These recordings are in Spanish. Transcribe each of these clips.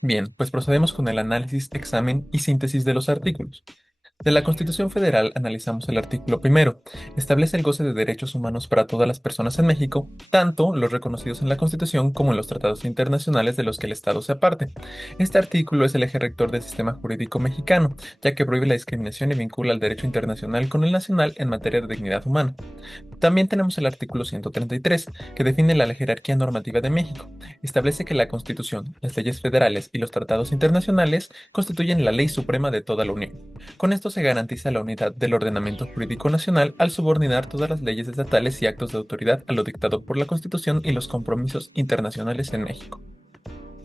Bien, pues procedemos con el análisis, examen y síntesis de los artículos. De la Constitución Federal analizamos el artículo primero. Establece el goce de derechos humanos para todas las personas en México, tanto los reconocidos en la Constitución como en los tratados internacionales de los que el Estado se aparte. Este artículo es el eje rector del sistema jurídico mexicano, ya que prohíbe la discriminación y vincula el derecho internacional con el nacional en materia de dignidad humana. También tenemos el artículo 133, que define la jerarquía normativa de México. Establece que la Constitución, las leyes federales y los tratados internacionales constituyen la ley suprema de toda la Unión. Con esto se garantiza la unidad del ordenamiento jurídico nacional al subordinar todas las leyes estatales y actos de autoridad a lo dictado por la Constitución y los compromisos internacionales en México.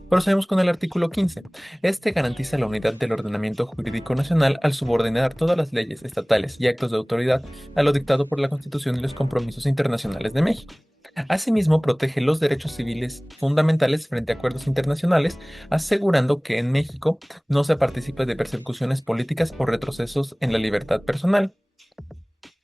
Procedemos con el artículo 15. Este garantiza la unidad del ordenamiento jurídico nacional al subordinar todas las leyes estatales y actos de autoridad a lo dictado por la Constitución y los compromisos internacionales de México. Asimismo, protege los derechos civiles fundamentales frente a acuerdos internacionales, asegurando que en México no se participe de persecuciones políticas o retrocesos en la libertad personal.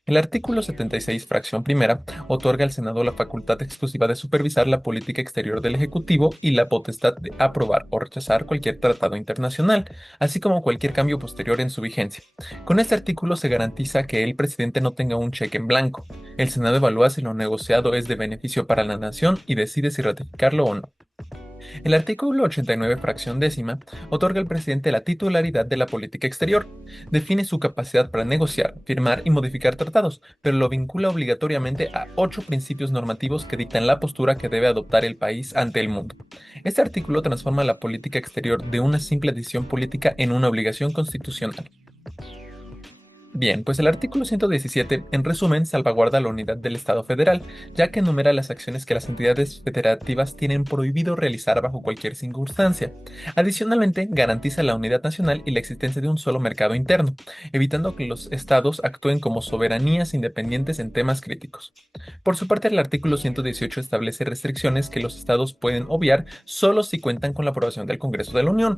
El artículo 76, fracción primera, otorga al Senado la facultad exclusiva de supervisar la política exterior del Ejecutivo y la potestad de aprobar o rechazar cualquier tratado internacional, así como cualquier cambio posterior en su vigencia. Con este artículo se garantiza que el presidente no tenga un cheque en blanco. El Senado evalúa si lo negociado es de beneficio para la nación y decide si ratificarlo o no. El artículo 89, fracción décima, otorga al presidente la titularidad de la política exterior. Define su capacidad para negociar, firmar y modificar tratados, pero lo vincula obligatoriamente a 8 principios normativos que dictan la postura que debe adoptar el país ante el mundo. Este artículo transforma la política exterior de una simple decisión política en una obligación constitucional. Bien, pues el artículo 117, en resumen, salvaguarda la unidad del Estado federal, ya que enumera las acciones que las entidades federativas tienen prohibido realizar bajo cualquier circunstancia. Adicionalmente, garantiza la unidad nacional y la existencia de un solo mercado interno, evitando que los estados actúen como soberanías independientes en temas críticos. Por su parte, el artículo 118 establece restricciones que los estados pueden obviar solo si cuentan con la aprobación del Congreso de la Unión.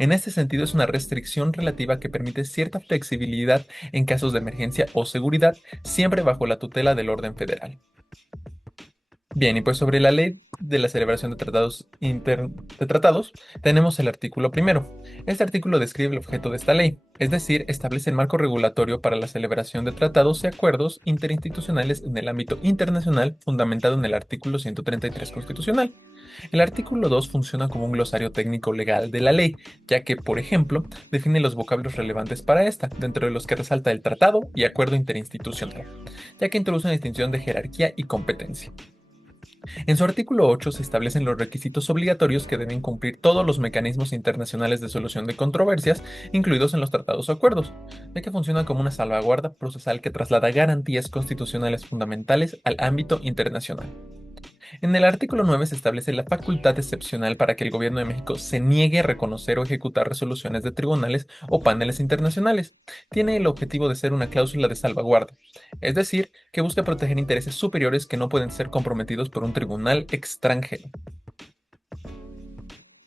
En este sentido, es una restricción relativa que permite cierta flexibilidad en casos de emergencia o seguridad, siempre bajo la tutela del orden federal. Bien, y pues sobre la ley de la celebración de tratados, tenemos el artículo primero. Este artículo describe el objeto de esta ley, es decir, establece el marco regulatorio para la celebración de tratados y acuerdos interinstitucionales en el ámbito internacional fundamentado en el artículo 133 constitucional. El artículo 2 funciona como un glosario técnico legal de la ley, ya que, por ejemplo, define los vocablos relevantes para esta, dentro de los que resalta el tratado y acuerdo interinstitucional, ya que introduce una distinción de jerarquía y competencia. En su artículo 8 se establecen los requisitos obligatorios que deben cumplir todos los mecanismos internacionales de solución de controversias, incluidos en los tratados o acuerdos, ya que funciona como una salvaguarda procesal que traslada garantías constitucionales fundamentales al ámbito internacional. En el artículo 9 se establece la facultad excepcional para que el Gobierno de México se niegue a reconocer o ejecutar resoluciones de tribunales o paneles internacionales. Tiene el objetivo de ser una cláusula de salvaguarda, es decir, que busca proteger intereses superiores que no pueden ser comprometidos por un tribunal extranjero.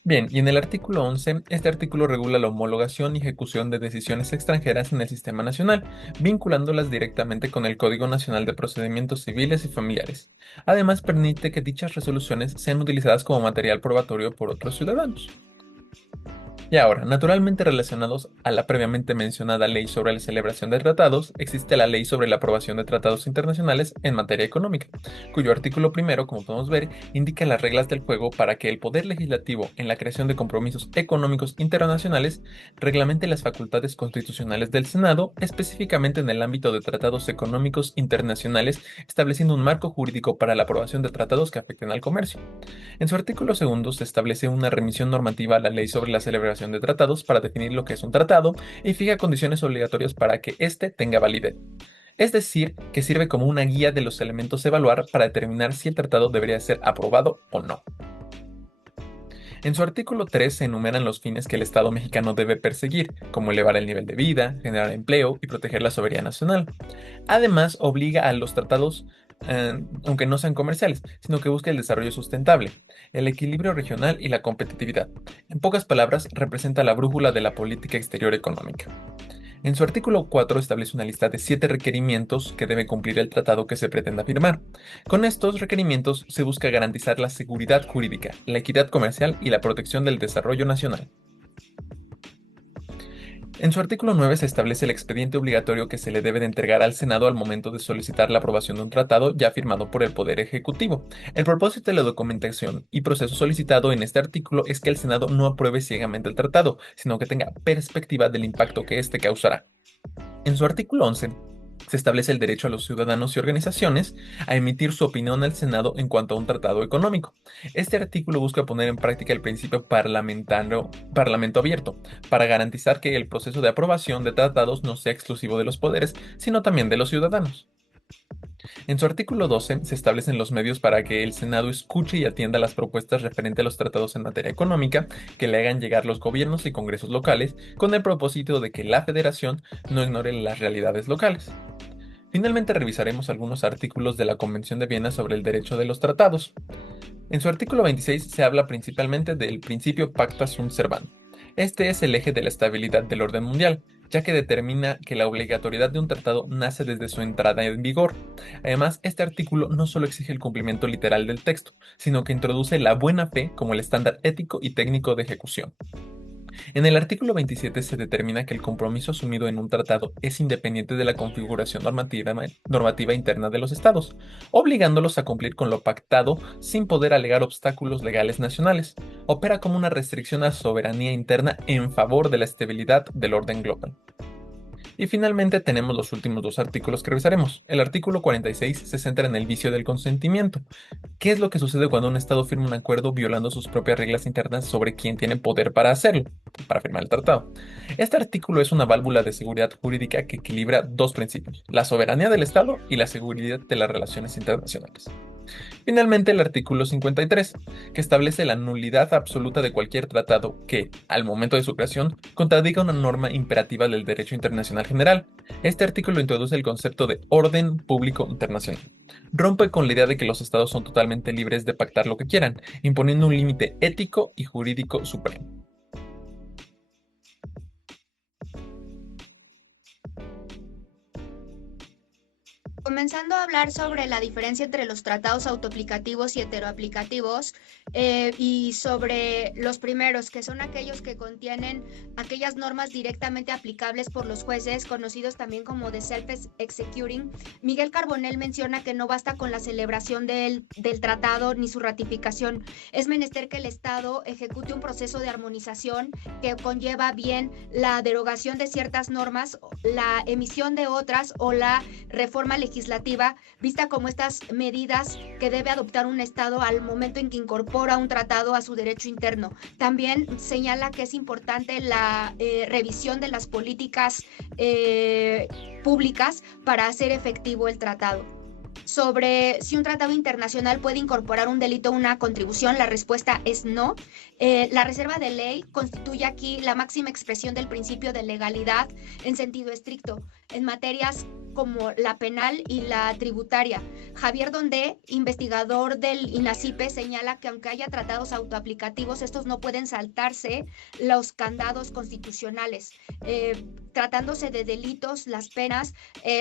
Bien, y en el artículo 11, este artículo regula la homologación y ejecución de decisiones extranjeras en el sistema nacional, vinculándolas directamente con el Código Nacional de Procedimientos Civiles y Familiares. Además, permite que dichas resoluciones sean utilizadas como material probatorio por otros ciudadanos. Y ahora, naturalmente relacionados a la previamente mencionada ley sobre la celebración de tratados, existe la ley sobre la aprobación de tratados internacionales en materia económica, cuyo artículo primero, como podemos ver, indica las reglas del juego para que el Poder Legislativo, en la creación de compromisos económicos internacionales, reglamente las facultades constitucionales del Senado, específicamente en el ámbito de tratados económicos internacionales, estableciendo un marco jurídico para la aprobación de tratados que afecten al comercio. En su artículo segundo se establece una remisión normativa a la ley sobre la celebración de tratados para definir lo que es un tratado y fija condiciones obligatorias para que éste tenga validez. Es decir, que sirve como una guía de los elementos a evaluar para determinar si el tratado debería ser aprobado o no. En su artículo 3 se enumeran los fines que el Estado mexicano debe perseguir, como elevar el nivel de vida, generar empleo y proteger la soberanía nacional. Además, obliga a los tratados, aunque no sean comerciales, sino que busque el desarrollo sustentable, el equilibrio regional y la competitividad. En pocas palabras, representa la brújula de la política exterior económica. En su artículo 4 establece una lista de 7 requerimientos que debe cumplir el tratado que se pretenda firmar. Con estos requerimientos se busca garantizar la seguridad jurídica, la equidad comercial y la protección del desarrollo nacional. En su artículo 9 se establece el expediente obligatorio que se le debe de entregar al Senado al momento de solicitar la aprobación de un tratado ya firmado por el Poder Ejecutivo. El propósito de la documentación y proceso solicitado en este artículo es que el Senado no apruebe ciegamente el tratado, sino que tenga perspectiva del impacto que éste causará. En su artículo 11 se establece el derecho a los ciudadanos y organizaciones a emitir su opinión al Senado en cuanto a un tratado económico. Este artículo busca poner en práctica el principio parlamento abierto, para garantizar que el proceso de aprobación de tratados no sea exclusivo de los poderes, sino también de los ciudadanos. En su artículo 12 se establecen los medios para que el Senado escuche y atienda las propuestas referentes a los tratados en materia económica que le hagan llegar los gobiernos y congresos locales, con el propósito de que la Federación no ignore las realidades locales. Finalmente revisaremos algunos artículos de la Convención de Viena sobre el derecho de los tratados. En su artículo 26 se habla principalmente del principio pacta sunt servanda. Este es el eje de la estabilidad del orden mundial, ya que determina que la obligatoriedad de un tratado nace desde su entrada en vigor. Además, este artículo no solo exige el cumplimiento literal del texto, sino que introduce la buena fe como el estándar ético y técnico de ejecución. En el artículo 27 se determina que el compromiso asumido en un tratado es independiente de la configuración normativa interna de los estados, obligándolos a cumplir con lo pactado sin poder alegar obstáculos legales nacionales. Opera como una restricción a soberanía interna en favor de la estabilidad del orden global. Y finalmente tenemos los últimos dos artículos que revisaremos. El artículo 46 se centra en el vicio del consentimiento. ¿Qué es lo que sucede cuando un Estado firma un acuerdo violando sus propias reglas internas sobre quién tiene poder para hacerlo, para firmar el tratado? Este artículo es una válvula de seguridad jurídica que equilibra dos principios: la soberanía del Estado y la seguridad de las relaciones internacionales. Finalmente, el artículo 53, que establece la nulidad absoluta de cualquier tratado que, al momento de su creación, contradiga una norma imperativa del derecho internacional general. Este artículo introduce el concepto de orden público internacional. Rompe con la idea de que los estados son totalmente libres de pactar lo que quieran, imponiendo un límite ético y jurídico supremo. Comenzando a hablar sobre la diferencia entre los tratados autoaplicativos y heteroaplicativos, y sobre los primeros, que son aquellos que contienen aquellas normas directamente aplicables por los jueces, conocidos también como de self-executing. Miguel Carbonell menciona que no basta con la celebración del tratado ni su ratificación. Es menester que el Estado ejecute un proceso de armonización que conlleva bien la derogación de ciertas normas, la emisión de otras o la reforma legislativa, vista como estas medidas que debe adoptar un Estado al momento en que incorpora un tratado a su derecho interno. También señala que es importante la revisión de las políticas públicas para hacer efectivo el tratado. Sobre si un tratado internacional puede incorporar un delito o una contribución, la respuesta es no. La reserva de ley constituye aquí la máxima expresión del principio de legalidad en sentido estricto, en materias como la penal y la tributaria. Javier Dondé, investigador del INACIPE, señala que aunque haya tratados autoaplicativos, estos no pueden saltarse los candados constitucionales. Tratándose de delitos, las penas,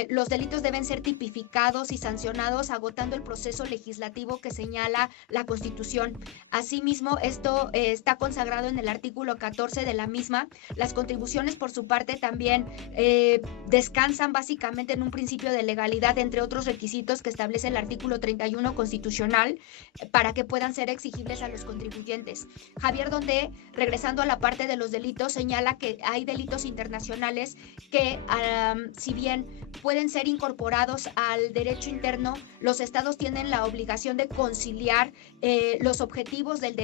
los delitos deben ser tipificados y sancionados agotando el proceso legislativo que señala la Constitución. Asimismo, esto está consagrado en el artículo 14 de la misma. Las contribuciones, por su parte, también descansan básicamente en un principio de legalidad, entre otros requisitos que establece el artículo 31 constitucional, para que puedan ser exigibles a los contribuyentes. Javier Dondé, regresando a la parte de los delitos, señala que hay delitos internacionales que, si bien pueden ser incorporados al derecho interno, los estados tienen la obligación de conciliar los objetivos del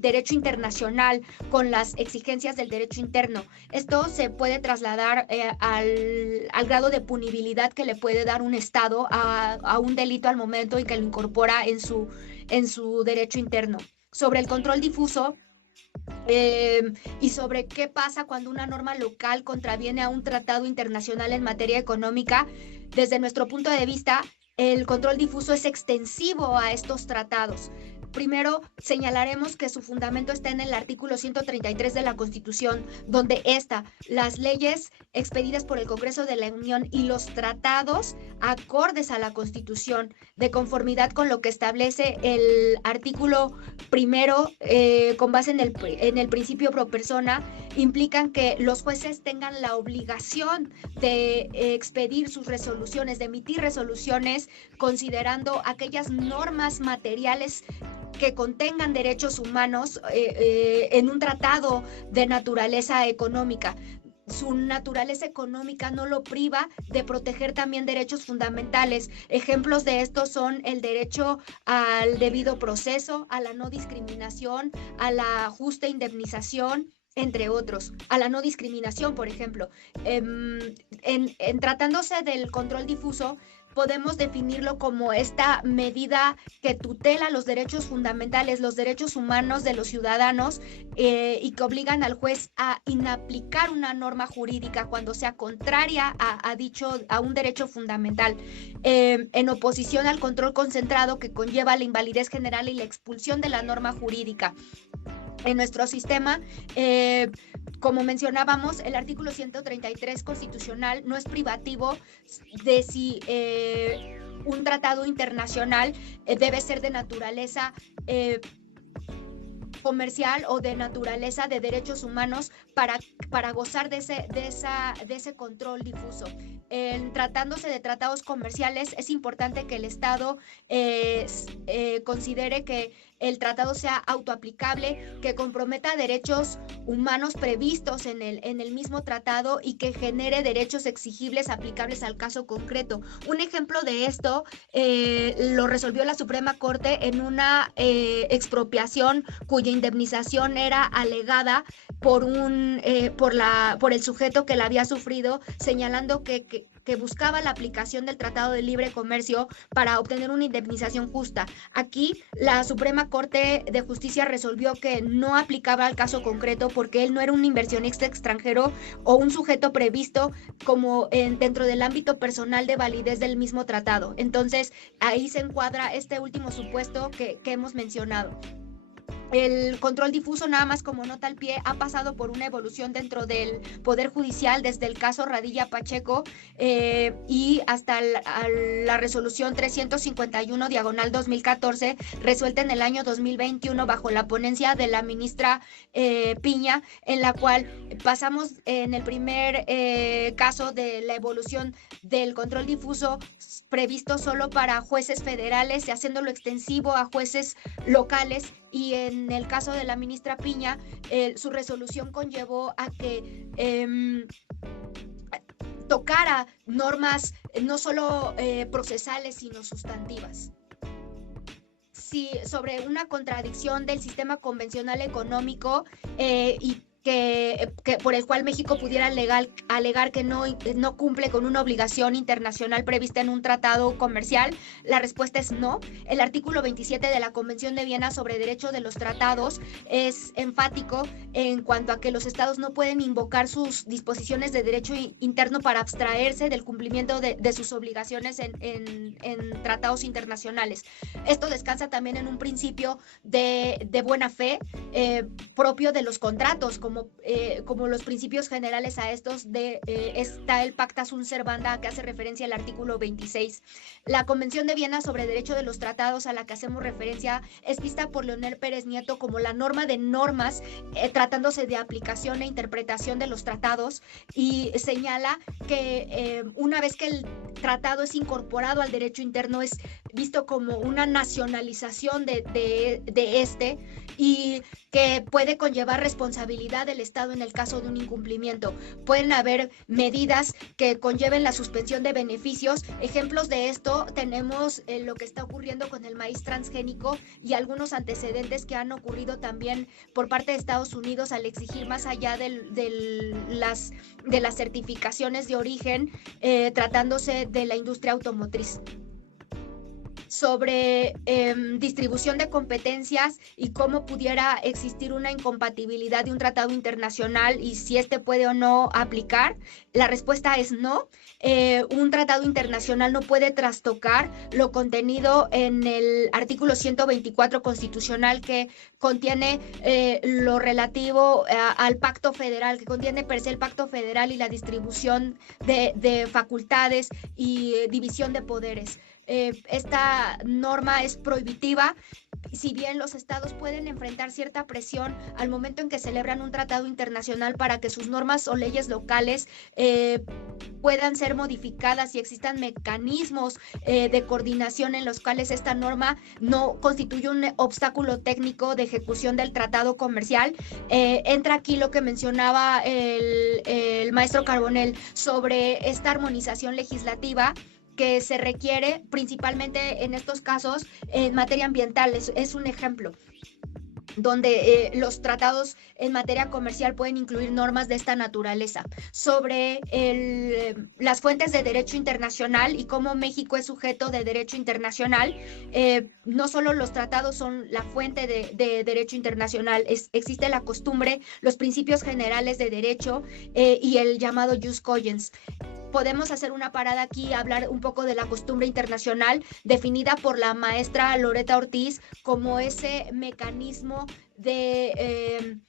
derecho internacional con las exigencias del derecho interno. Esto se puede trasladar al grado de punibilidad que le puede dar un estado a un delito al momento en que lo incorpora en su derecho interno. Sobre el control difuso, y sobre qué pasa cuando una norma local contraviene a un tratado internacional en materia económica, desde nuestro punto de vista, el control difuso es extensivo a estos tratados. Primero, señalaremos que su fundamento está en el artículo 133 de la Constitución, donde las leyes expedidas por el Congreso de la Unión y los tratados acordes a la Constitución, de conformidad con lo que establece el artículo primero, con base en el principio pro persona, implican que los jueces tengan la obligación de expedir sus resoluciones, de emitir resoluciones considerando aquellas normas materiales que contengan derechos humanos en un tratado de naturaleza económica. Su naturaleza económica no lo priva de proteger también derechos fundamentales. Ejemplos de esto son el derecho al debido proceso, a la no discriminación, a la justa indemnización, entre otros, a la no discriminación, por ejemplo. En tratándose del control difuso, podemos definirlo como esta medida que tutela los derechos fundamentales, los derechos humanos de los ciudadanos y que obligan al juez a inaplicar una norma jurídica cuando sea contraria a un derecho fundamental, en oposición al control concentrado que conlleva la invalidez general y la expulsión de la norma jurídica. En nuestro sistema, como mencionábamos, el artículo 133 constitucional no es privativo de si un tratado internacional debe ser de naturaleza comercial o de naturaleza de derechos humanos para gozar de ese control difuso. Tratándose de tratados comerciales, es importante que el Estado considere que el tratado sea autoaplicable, que comprometa derechos humanos previstos en el mismo tratado y que genere derechos exigibles aplicables al caso concreto. Un ejemplo de esto lo resolvió la Suprema Corte en una expropiación cuya indemnización era alegada por el sujeto que la había sufrido, señalando que buscaba la aplicación del Tratado de Libre Comercio para obtener una indemnización justa. Aquí la Suprema Corte de Justicia resolvió que no aplicaba al caso concreto porque él no era un inversionista extranjero o un sujeto previsto como dentro del ámbito personal de validez del mismo tratado. Entonces, ahí se encuadra este último supuesto que hemos mencionado. El control difuso, nada más como nota al pie, ha pasado por una evolución dentro del Poder Judicial desde el caso Radilla Pacheco y hasta la resolución 351/2014, resuelta en el año 2021 bajo la ponencia de la ministra Piña, en la cual pasamos en el primer caso de la evolución del control difuso previsto solo para jueces federales y haciéndolo extensivo a jueces locales. Y en el caso de la ministra Piña, su resolución conllevó a que tocara normas no solo procesales, sino sustantivas. Sí, sobre una contradicción del sistema convencional económico y que por el cual México pudiera alegar que no cumple con una obligación internacional prevista en un tratado comercial, la respuesta es no. El artículo 27 de la Convención de Viena sobre Derecho de los Tratados es enfático en cuanto a que los estados no pueden invocar sus disposiciones de derecho interno para abstraerse del cumplimiento de sus obligaciones en tratados internacionales. Esto descansa también en un principio de buena fe propio de los contratos, como los principios generales a estos está el Pacta Sunt Servanda, que hace referencia al artículo 26. La Convención de Viena sobre Derecho de los Tratados, a la que hacemos referencia, es vista por Leonel Pérez Nieto como la norma de normas, tratándose de aplicación e interpretación de los tratados, y señala que una vez que el tratado es incorporado al derecho interno, es visto como una nacionalización de este, y que puede conllevar responsabilidad del Estado en el caso de un incumplimiento. Pueden haber medidas que conlleven la suspensión de beneficios. Ejemplos de esto tenemos lo que está ocurriendo con el maíz transgénico y algunos antecedentes que han ocurrido también por parte de Estados Unidos al exigir más allá de las certificaciones de origen, tratándose de la industria automotriz. sobre distribución de competencias y cómo pudiera existir una incompatibilidad de un tratado internacional y si este puede o no aplicar. La respuesta es no. Un tratado internacional no puede trastocar lo contenido en el artículo 124 constitucional, que contiene lo relativo al pacto federal, que contiene per se el pacto federal y la distribución de facultades y división de poderes. Esta norma es prohibitiva. Si bien los estados pueden enfrentar cierta presión al momento en que celebran un tratado internacional para que sus normas o leyes locales puedan ser modificadas y existan mecanismos de coordinación en los cuales esta norma no constituye un obstáculo técnico de ejecución del tratado comercial, entra aquí lo que mencionaba el maestro Carbonell sobre esta armonización legislativa que se requiere principalmente en estos casos en materia ambiental. Es un ejemplo donde los tratados en materia comercial pueden incluir normas de esta naturaleza. Sobre las fuentes de derecho internacional y cómo México es sujeto de derecho internacional, no solo los tratados son la fuente de derecho internacional, existe la costumbre, los principios generales de derecho y el llamado jus cogens. Podemos hacer una parada aquí y hablar un poco de la costumbre internacional, definida por la maestra Loretta Ortiz como ese mecanismo de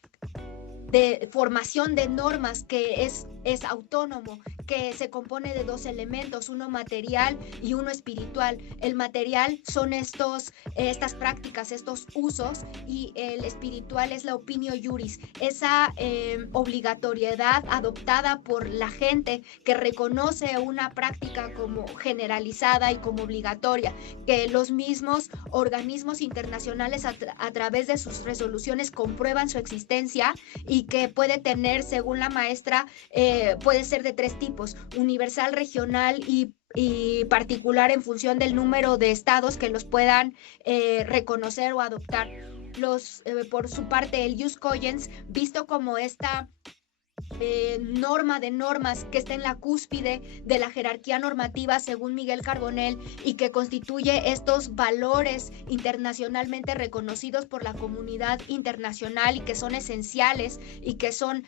formación de normas que es autónomo, que se compone de dos elementos, uno material y uno espiritual. El material son estas prácticas, estos usos, y el espiritual es la opinio iuris, esa obligatoriedad adoptada por la gente que reconoce una práctica como generalizada y como obligatoria, que los mismos organismos internacionales a través de sus resoluciones comprueban su existencia y que puede tener, según la maestra, puede ser de tres tipos: universal, regional y particular en función del número de estados que los puedan reconocer o adoptar. Por su parte, el jus cogens, visto como esta norma de normas que está en la cúspide de la jerarquía normativa según Miguel Carbonell y que constituye estos valores internacionalmente reconocidos por la comunidad internacional y que son esenciales y que son,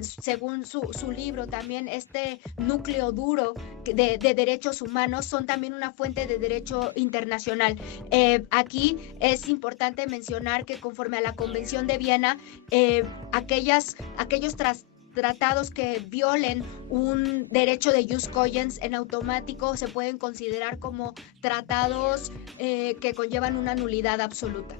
según su libro, también este núcleo duro de derechos humanos, son también una fuente de derecho internacional. Aquí es importante mencionar que conforme a la Convención de Viena, aquellos tratados que violen un derecho de jus cogens en automático se pueden considerar como tratados que conllevan una nulidad absoluta.